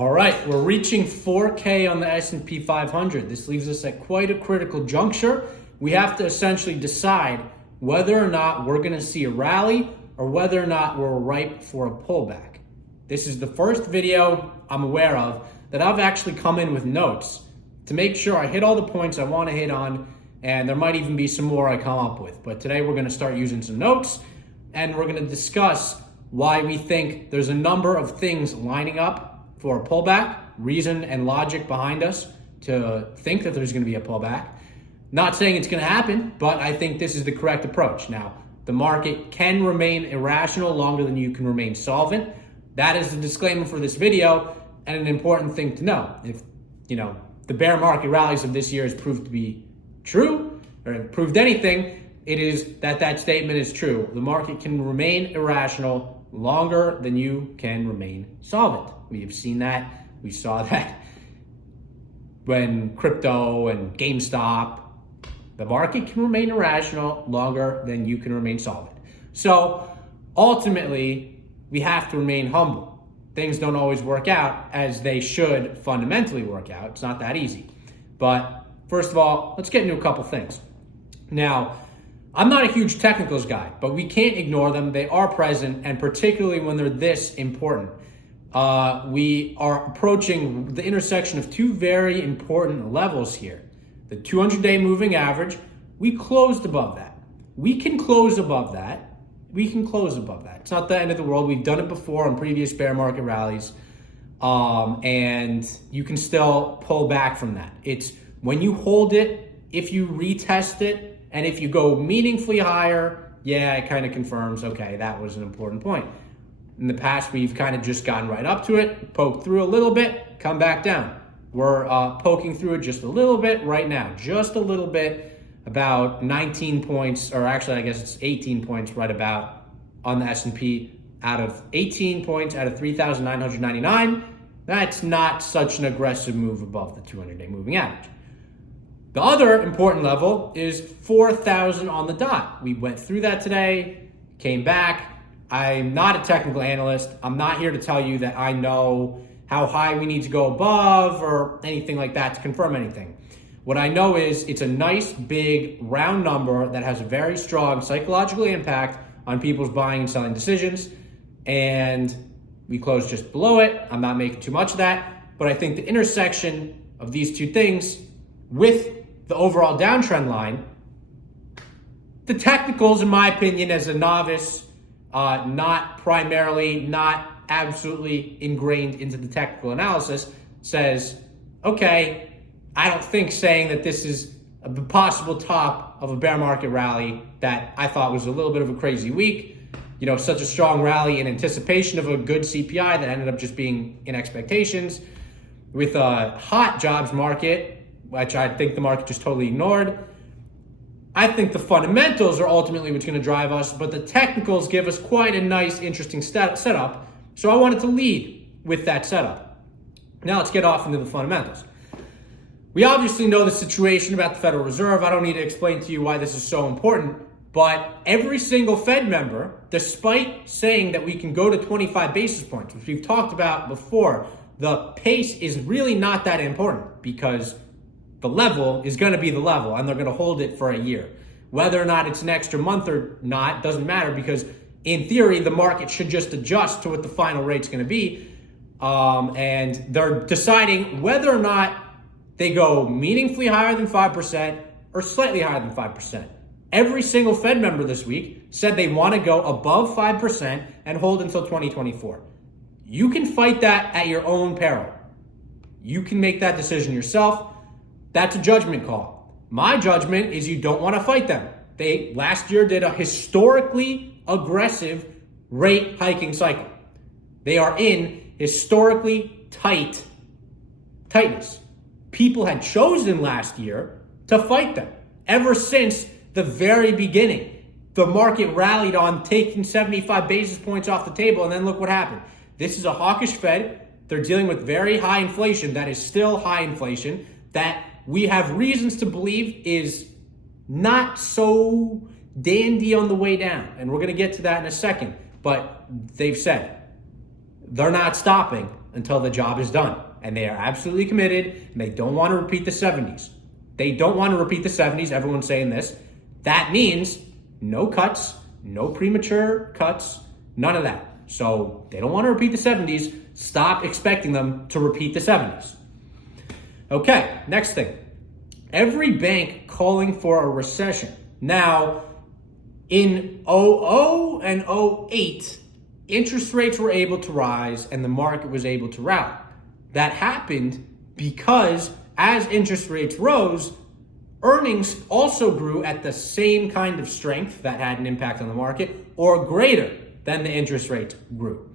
All right, we're reaching 4K on the S&P 500. This leaves us at quite a critical juncture. We have to essentially decide whether or not we're going to see a rally or whether or not we're ripe for a pullback. This is the first video I'm aware of that I've actually come in with notes to make sure I hit all the points I want to hit on, and there might even be some more I come up with. But today we're going to start using some notes, and we're going to discuss why we think there's a number of things lining up for a pullback, reason and logic behind us to think that there's going to be a pullback. Not saying it's going to happen, but I think this is the correct approach. Now, the market can remain irrational longer than you can remain solvent. That is the disclaimer for this video, and an important thing to know. If, the bear market rallies of this year has proved to be true, or proved anything, it is that statement is true. The market can remain irrational longer than you can remain solvent. We have seen that. We saw that when crypto and GameStop, the market can remain irrational longer than you can remain solvent. So ultimately, we have to remain humble. Things don't always work out as they should fundamentally work out. It's not that easy. But first of all, let's get into a couple things. Now, I'm not a huge technicals guy, but we can't ignore them. They are present, and particularly when they're this important. We are approaching the intersection of two very important levels here. The 200-day moving average, we closed above that. We can close above that. It's not the end of the world. We've done it before on previous bear market rallies, and you can still pull back from that. It's when you hold it, if you retest it, and if you go meaningfully higher, yeah, it kind of confirms, okay, that was an important point. In the past, we've kind of just gotten right up to it, poked through a little bit, come back down. We're poking through it just a little bit right now, just a little bit, about 19 points, or actually I guess it's 18 points right about on the S&P. Out of 18 points out of 3,999, that's not such an aggressive move above the 200-day moving average. The other important level is 4,000 on the dot. We went through that today, came back. I'm not a technical analyst. I'm not here to tell you that I know how high we need to go above or anything like that to confirm anything. What I know is it's a nice, big, round number that has a very strong psychological impact on people's buying and selling decisions. And we closed just below it. I'm not making too much of that. But I think the intersection of these two things with the overall downtrend line, the technicals, in my opinion, as a novice, not absolutely ingrained into the technical analysis, says, okay, I don't think saying that this is a possible top of a bear market rally that I thought was a little bit of a crazy week, such a strong rally in anticipation of a good CPI that ended up just being in expectations with a hot jobs market, which I think the market just totally ignored. I think the fundamentals are ultimately what's going to drive us, but the technicals give us quite a nice, interesting setup. So I wanted to lead with that setup. Now let's get off into the fundamentals. We obviously know the situation about the Federal Reserve. I don't need to explain to you why this is so important, but every single Fed member, despite saying that we can go to 25 basis points, which we've talked about before, the pace is really not that important because the level is going to be the level, and they're going to hold it for a year. Whether or not it's an extra month or not doesn't matter because, in theory, the market should just adjust to what the final rate's going to be. And they're deciding whether or not they go meaningfully higher than 5% or slightly higher than 5%. Every single Fed member this week said they want to go above 5% and hold until 2024. You can fight that at your own peril. You can make that decision yourself. That's a judgment call. My judgment is you don't want to fight them. They last year did a historically aggressive rate hiking cycle. They are in historically tightness. People had chosen last year to fight them. Ever since the very beginning, the market rallied on taking 75 basis points off the table, and then look what happened. This is a hawkish Fed. They're dealing with very high inflation that is still high inflation, that we have reasons to believe is not so dandy on the way down. And we're going to get to that in a second. But they've said they're not stopping until the job is done. And they are absolutely committed, and they don't want to repeat the 70s. They don't want to repeat the 70s. Everyone's saying this. That means no cuts, no premature cuts, none of that. So they don't want to repeat the 70s. Stop expecting them to repeat the 70s. Okay, next thing. Every bank calling for a recession. Now, in 00 and 08, interest rates were able to rise and the market was able to rally. That happened because as interest rates rose, earnings also grew at the same kind of strength that had an impact on the market or greater than the interest rates grew.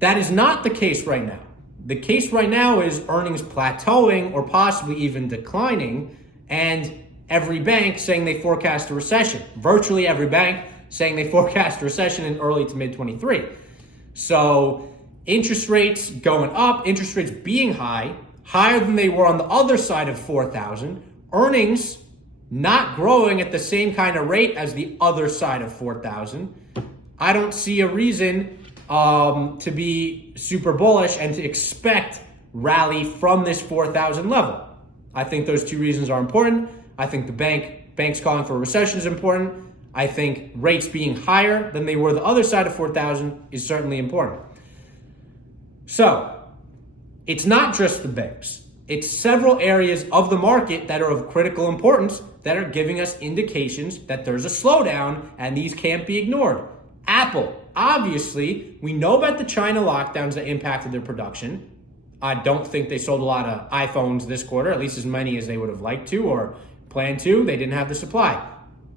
That is not the case right now. The case right now is earnings plateauing or possibly even declining, and every bank saying they forecast a recession. Virtually every bank saying they forecast a recession in early to mid 23. So interest rates going up, interest rates being higher than they were on the other side of 4,000, earnings not growing at the same kind of rate as the other side of 4,000. I don't see a reason to be super bullish and to expect rally from this 4,000 level. I think those two reasons are important. I think the banks calling for a recession is important. I think rates being higher than they were the other side of 4,000 is certainly important. So it's not just the banks. It's several areas of the market that are of critical importance that are giving us indications that there's a slowdown, and these can't be ignored. Apple, obviously, we know about the China lockdowns that impacted their production. I don't think they sold a lot of iPhones this quarter, at least as many as they would have liked to or planned to. They didn't have the supply.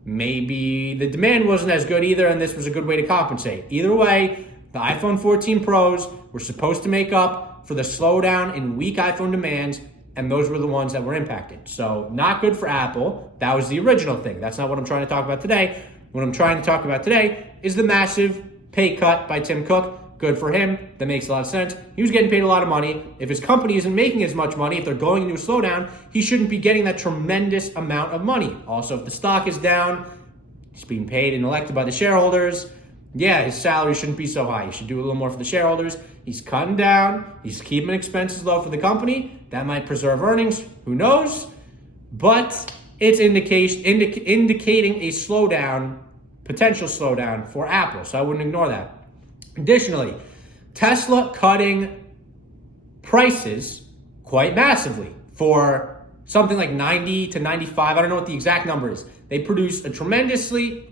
Maybe the demand wasn't as good either, and this was a good way to compensate. Either way, the iPhone 14 Pros were supposed to make up for the slowdown in weak iPhone demands, and those were the ones that were impacted. So not good for Apple. That was the original thing. That's not what I'm trying to talk about today. What I'm trying to talk about today is the massive pay cut by Tim Cook. Good for him. That makes a lot of sense. He was getting paid a lot of money. If his company isn't making as much money, if they're going into a slowdown, he shouldn't be getting that tremendous amount of money. Also, if the stock is down, he's being paid and elected by the shareholders. Yeah, his salary shouldn't be so high. He should do a little more for the shareholders. He's cutting down. He's keeping expenses low for the company. That might preserve earnings. Who knows? But it's indicating a slowdown, potential slowdown for Apple. So I wouldn't ignore that. Additionally, Tesla cutting prices quite massively for something like 90 to 95. I don't know what the exact number is. They produce a tremendously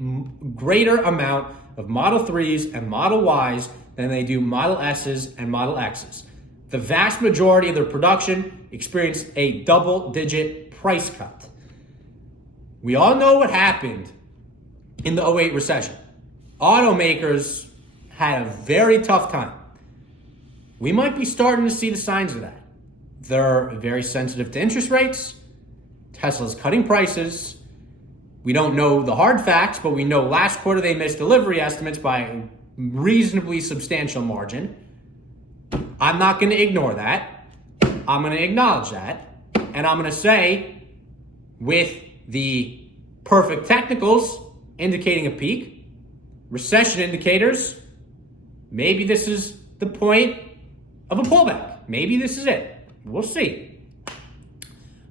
greater amount of Model 3s and Model Ys than they do Model S's and Model X's. The vast majority of their production experienced a double-digit price cut. We all know what happened in the 08 recession. Automakers had a very tough time. We might be starting to see the signs of that. They're very sensitive to interest rates. Tesla's cutting prices. We don't know the hard facts, but we know last quarter they missed delivery estimates by a reasonably substantial margin. I'm not going to ignore that. I'm going to acknowledge that. And I'm going to say, with the perfect technicals indicating a peak, recession indicators, maybe this is the point of a pullback. Maybe this is it. We'll see.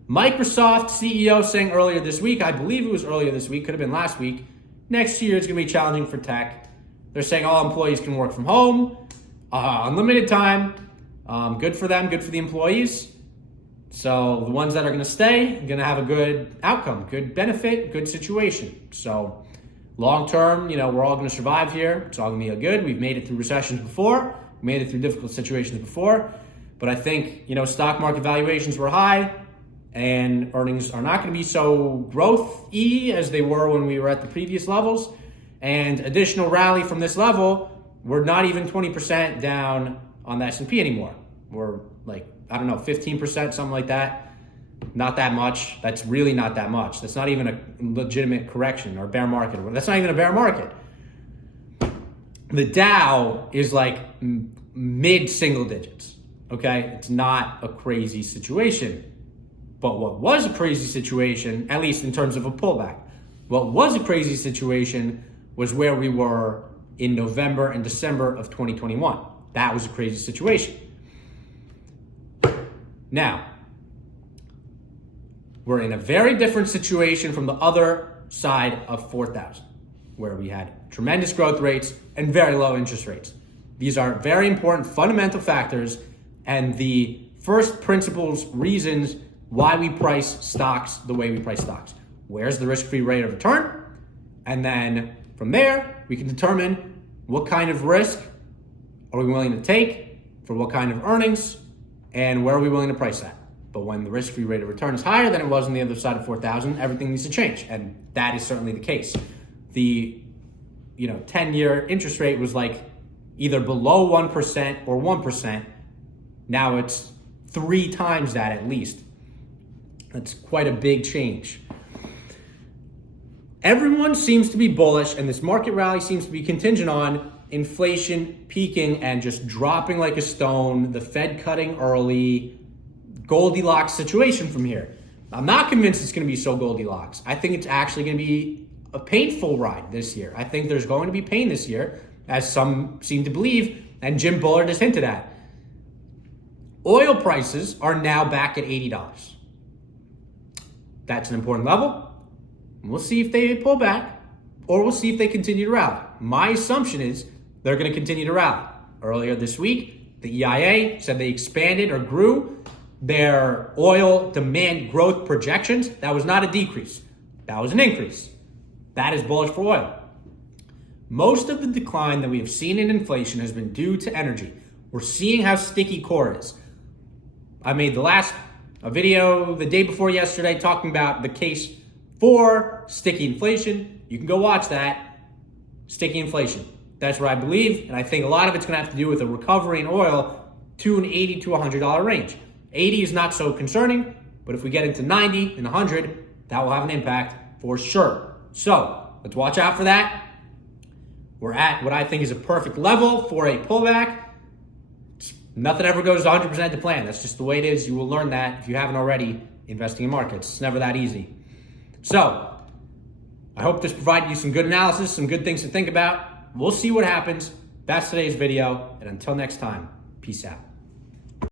Microsoft CEO saying earlier this week, I believe it was earlier this week, could have been last week, next year is going to be challenging for tech. They're saying all employees can work from home, unlimited time. Good for them, good for the employees. So the ones that are going to stay are going to have a good outcome, good benefit, good situation. So long term, we're all going to survive here. It's all going to be good. We've made it through recessions before. We made it through difficult situations before. But I think, stock market valuations were high and earnings are not going to be so growth-y as they were when we were at the previous levels. And additional rally from this level, we're not even 20% down on the S&P anymore. We're 15%, something like that. Not that much. That's really not that much. That's not even a legitimate correction or bear market. That's not even a bear market. The Dow is mid-single digits, okay? It's not a crazy situation. But what was a crazy situation, at least in terms of a pullback, what was a crazy situation was where we were in November and December of 2021. That was a crazy situation. Now, we're in a very different situation from the other side of 4,000, where we had tremendous growth rates and very low interest rates. These are very important fundamental factors and the first principles reasons why we price stocks the way we price stocks. Where's the risk-free rate of return? And then from there, we can determine what kind of risk are we willing to take for what kind of earnings and where are we willing to price that. But when the risk-free rate of return is higher than it was on the other side of 4,000, everything needs to change. And that is certainly the case. The 10-year interest rate was like either below 1% or 1%. Now it's 3 times that at least. That's quite a big change. Everyone seems to be bullish, and this market rally seems to be contingent on inflation peaking and just dropping like a stone, the Fed cutting early, Goldilocks situation from here. I'm not convinced it's going to be so Goldilocks. I think it's actually going to be a painful ride this year. I think there's going to be pain this year, as some seem to believe, and Jim Bullard has hinted at. Oil prices are now back at $80. That's an important level. We'll see if they pull back, or we'll see if they continue to rally. My assumption is they're going to continue to rally. Earlier this week, the EIA said they expanded or grew their oil demand growth projections. That was not a decrease. That was an increase. That is bullish for oil. Most of the decline that we have seen in inflation has been due to energy. We're seeing how sticky core is. I made a video the day before yesterday talking about the case for sticky inflation. You can go watch that. Sticky inflation. That's what I believe, and I think a lot of it's going to have to do with a recovery in oil to an $80 to $100 range. 80 is not so concerning, but if we get into 90 and 100, that will have an impact for sure. So let's watch out for that. We're at what I think is a perfect level for a pullback. Nothing ever goes 100% to plan. That's just the way it is. You will learn that if you haven't already investing in markets. It's never that easy. So I hope this provided you some good analysis, some good things to think about. We'll see what happens. That's today's video. And until next time, peace out.